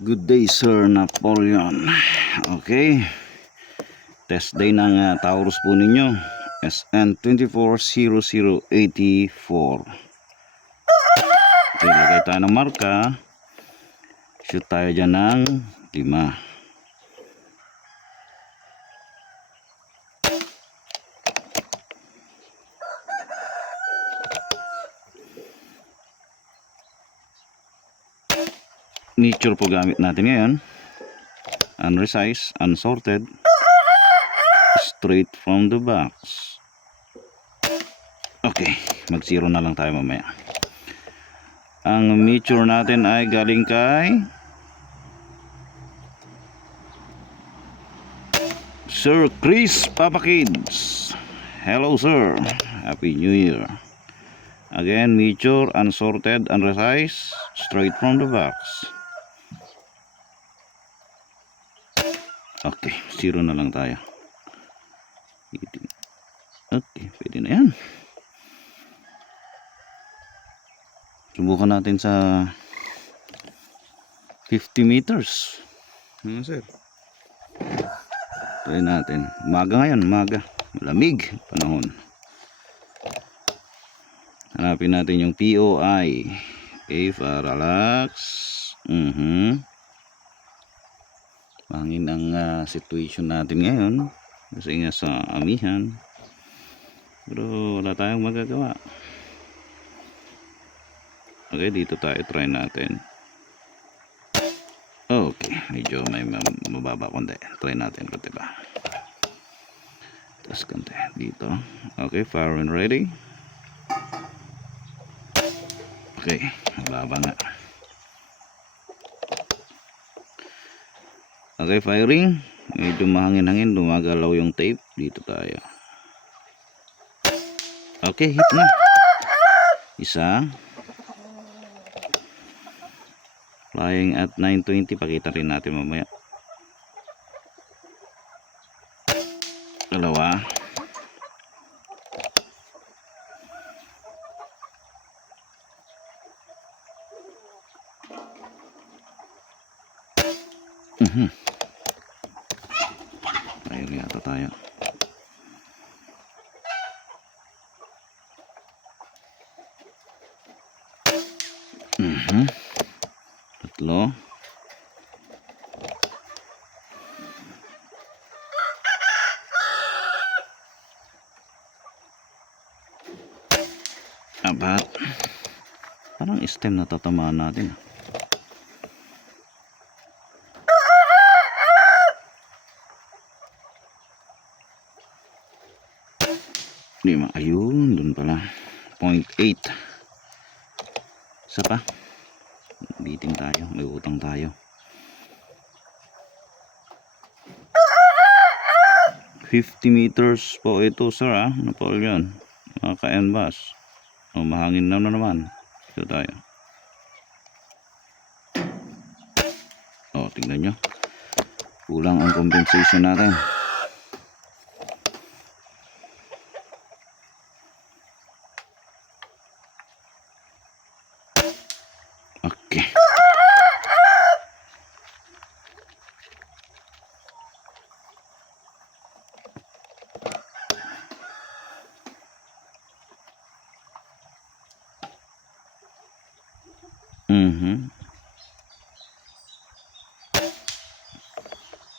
Good day, Sir Napoleon. Okay. Test day ng Taurus po ninyo. SN240084. Okay, lagay tayo ng marka. Shoot tayo dyan ng 5. Nature po gamit natin ngayon. Unresized, unsorted, straight from the box. Okay, mag 0 na lang tayo mamaya. Ang nature natin ay galing kay Sir Chris Papa Kids. Hello sir, Happy New Year. Again, nature, unsorted, unresized, straight from the box. Okay, 0 na lang tayo. Okay, pwede na yan. Subukan natin sa 50 meters. Ano sir? Try natin. Umaga ngayon, umaga. Malamig panahon. Hanapin natin yung POI. Okay, para relax. Pangin ang situation natin ngayon. Kasi nga sa amihan. Pero wala tayong magagawa. Okay, dito tayo try natin. Okay, medyo may mababa konti. Try natin konti ba. Tapos konti dito. Okay, fire and ready. Okay, mababa nga. Okay, firing. Medyo mahangin-hangin, lumagalaw yung tape. Dito tayo. Okay, hit na. Isa. Flying at 920. Pakita rin natin mamaya. Dalawa. Ayun yata tayo. Tatlo. Apat. Parang stem na tatamaan natin. Lima. Ayun, dun pala. 0.8. Isa pa. Biting tayo. May utang tayo. 50 meters po ito sir Napoleon. Maka-enbas. O, mahangin na naman. Ito tayo. O, tingnan nyo. Kulang ang compensation natin. Okay.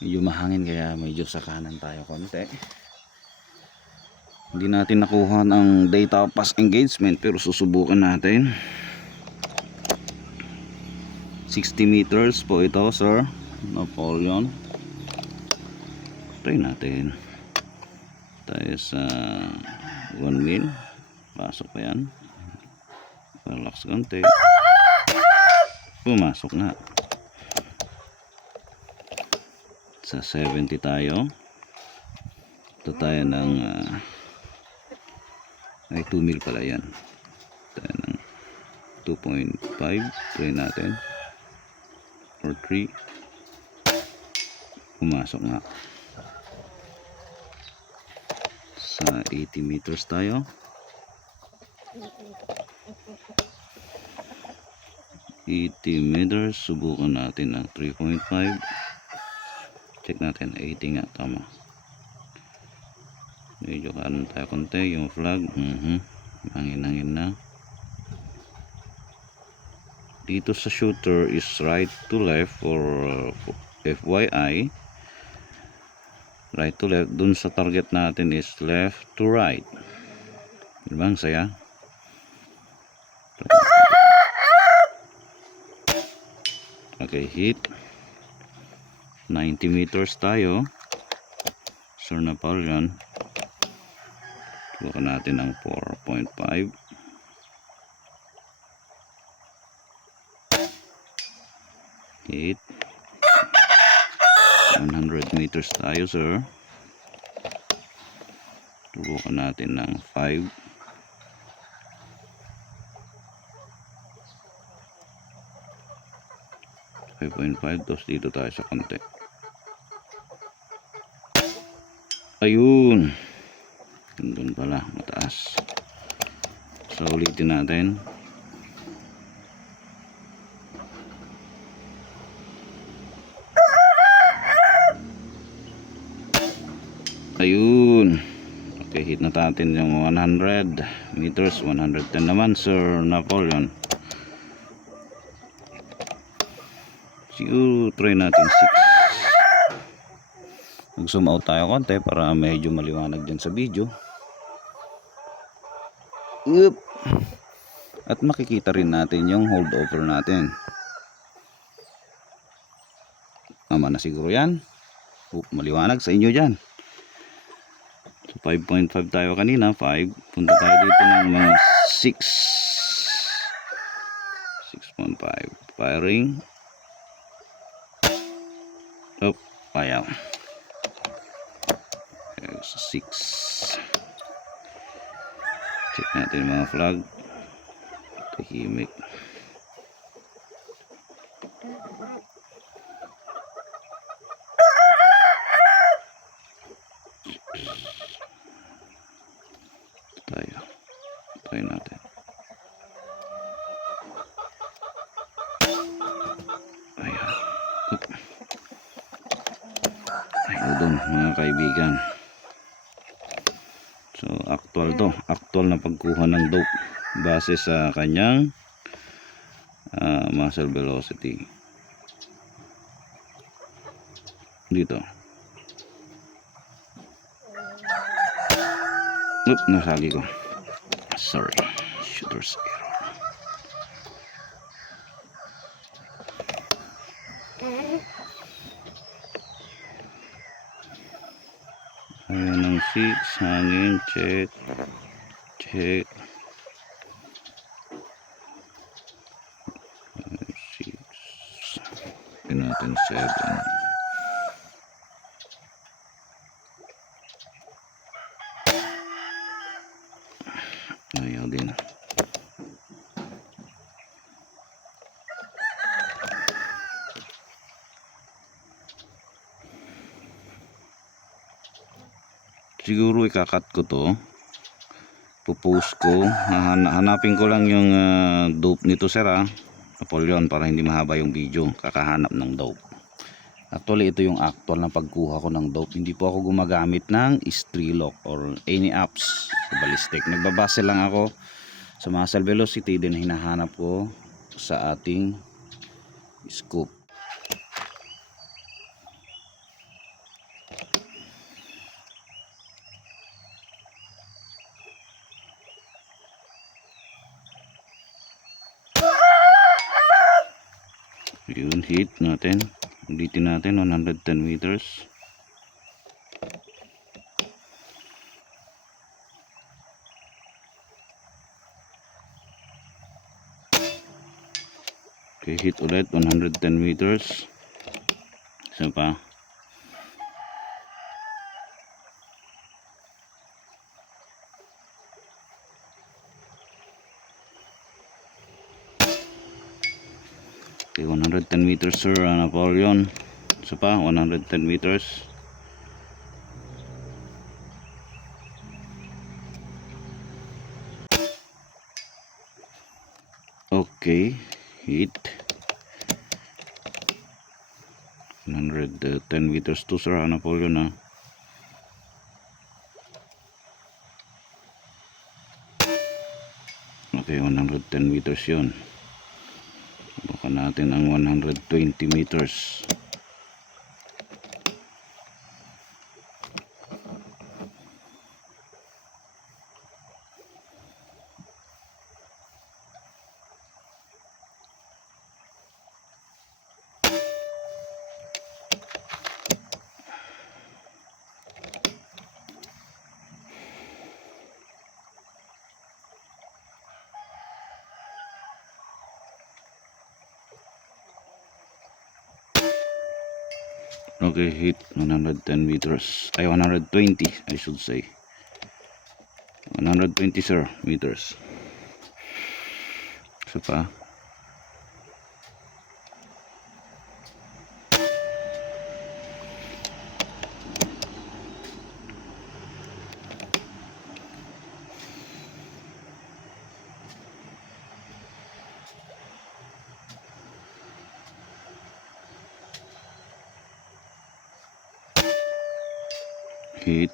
Medyo mahangin kaya medyo sa kanan tayo konti. Hindi natin nakuha ng data pass engagement pero susubukan natin. 60 meters po ito sir Napoleon. Try natin. Tayo sa 1 mil. Pasok pa yan. Relax konti. Pumasok nga. Sa 70 tayo. Ito tayo ng ay 2 mil pala yan. Tayo ng 2.5. Try natin. Or 3. Pumasok nga. Sa 80 meters tayo. 80 meters. Subukan natin ng 3.5. Check natin. 80 nga. Tama. Medyo kanan tayo konti. Yung flag. Hangin-hangin na. Dito sa shooter is right to left or FYI. Right to left. Dun sa target natin is left to right. Diba ang saya? Okay, hit. 90 meters tayo. Sir Napoleon. Subukan natin ang 4.5. Hit. 100 meters tayo, sir. Subukan natin ng 5. 5.5. Tapos dito tayo sa konti. Ayun. Doon pala, mataas. So ulitin natin. Ayun. Okay, hit na natin yung 100 meters. 110 naman, Sir Napoleon. Siguro try natin 6. Mag-zoom out tayo konti para medyo maliwanag dyan sa video. Yup. At makikita rin natin yung holdover natin. Tama na siguro yan. Maliwanag sa inyo dyan. So 5.5 tayo kanina. 5. Punta tayo dito ng mga 6. 6.5. Firing. Oh, ayaw. 6. Check natin mga flag. Tahimik. Tayo. Try natin. Ayan. Ayun mga kaibigan. So actual to. Actual na pagkuha ng dope base sa kanyang muzzle velocity. Dito. Oop, nasali ko. Sorry. Shooter's error. Ayan ang 6. Hangin. Check. Check. 6. Natin 7. Ayaw din. Siguro ikakat ko to. Pupost ko. Hanapin ko lang yung dope nito, sir, Napoleon, para hindi mahaba yung video. Kakahanap ng dope. Actually, ito yung actual na pagkuha ko ng dope. Hindi po ako gumagamit ng Strelok or any apps sa ballistic. Nagbabase lang ako sa muzzle velocity din hinahanap ko sa ating scope. Yun, hit natin. Ulitin natin 110 meters. Okay, hit ulit 110 meters. Isa pa. Okay, 110 meters, sir, Napoleon. Isa pa, 110 meters. Okay, hit 110 meters to sir, Napoleon na. Okay, 110 meters yun. Baka natin ang 120 meters. Okay, hit 110 meters. Ay, 120 I should say. 120 sir, meters. So pa. Hit.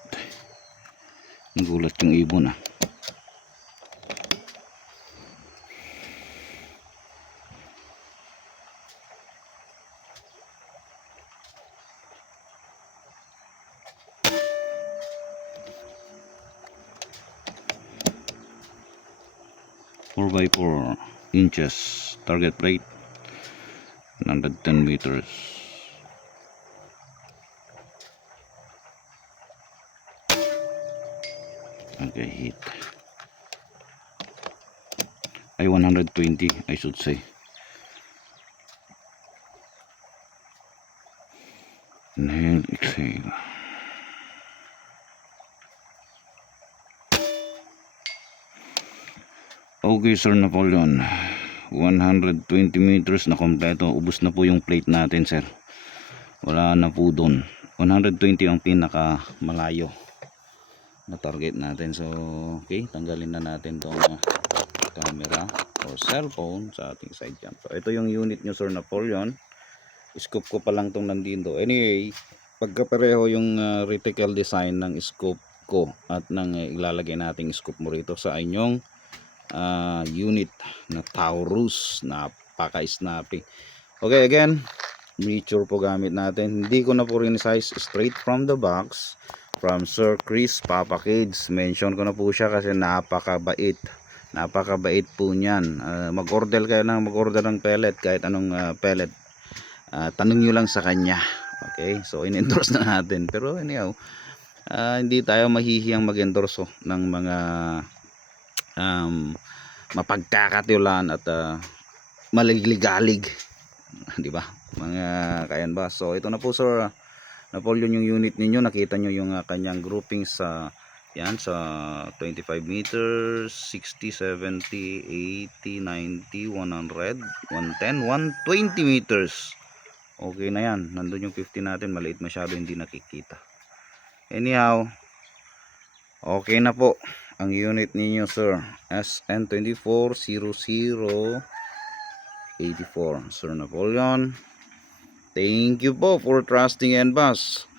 Nagulat yung ibon ah. Four by 4 inches target rate, 110 meters. Okay, hit. Ay, 120 I should say. Inhale, exhale. Okay sir Napoleon, 120 meters na kompleto. Ubos na po yung plate natin sir. Wala na po doon. 120 ang pinaka malayo na target natin. So okay, tanggalin na natin tong camera or cellphone sa ating side cam. So ito yung unit nyo sir Napoleon. Scope ko pa lang tong nandito. Anyway, pagkapareho yung reticle design ng scope ko at ng ilalagay nating scope mo rito sa inyong unit na Taurus. Napaka-snappy. Okay, again, miniature po gamit natin. Hindi ko na po rin size, straight from the box from Sir Chris Papakids. Mention ko na po siya kasi napakabait. Napakabait po niyan. Mag-order kayo ng pellet, kahit anong pellet. Tanong nyo lang sa kanya. Okay, so in-endorse na natin. Pero anyhow, hindi tayo mahihiyang mag-endorse ng mga mapagkakatiwalaan at maliligalig, di ba mga kayan ba? So ito na po sir Napoleon yung unit ninyo. Nakita nyo yung kanyang grouping sa yan, sa 25 meters, 60, 70, 80, 90, 100, 110, 120 meters. Okay na yan. Nandun yung 50 natin, maliit masyado, hindi nakikita. Anyhow, okay na po ang unit ninyo sir. SN240084 Sir Napoleon. Thank you po for trusting and boss.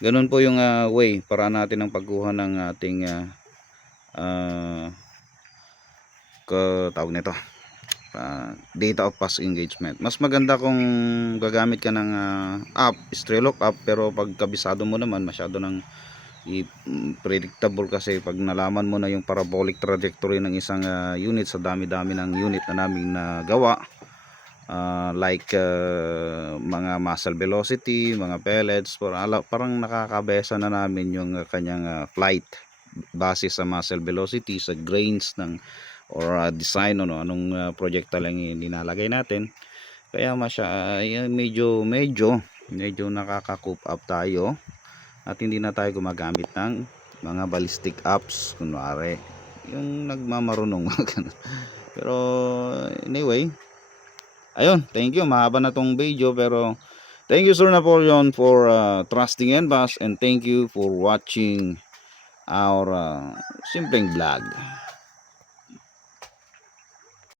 Ganun po yung way para natin ang pagkuha ng ating tawag nito, data of past engagement. Mas maganda kung gagamit ka ng app, Strelok app, pero pag kabisado mo naman, masyado ng predictable kasi pag nalaman mo na yung parabolic trajectory ng isang unit sa dami-dami ng unit na naming nagawa, like mga muzzle velocity, mga pellets, parang nakakabesa na namin yung kanyang flight base sa muzzle velocity, sa grains ng or design anong projectile lang nilalagay natin. Kaya medyo nakaka-coop up tayo at hindi na tayo gumagamit ng mga ballistic apps kunwari yung nagmamarunong. Pero anyway, ayun, thank you. Mahaba na tong video pero thank you Sir Napoleon for trusting and boss, and thank you for watching our simpleng vlog.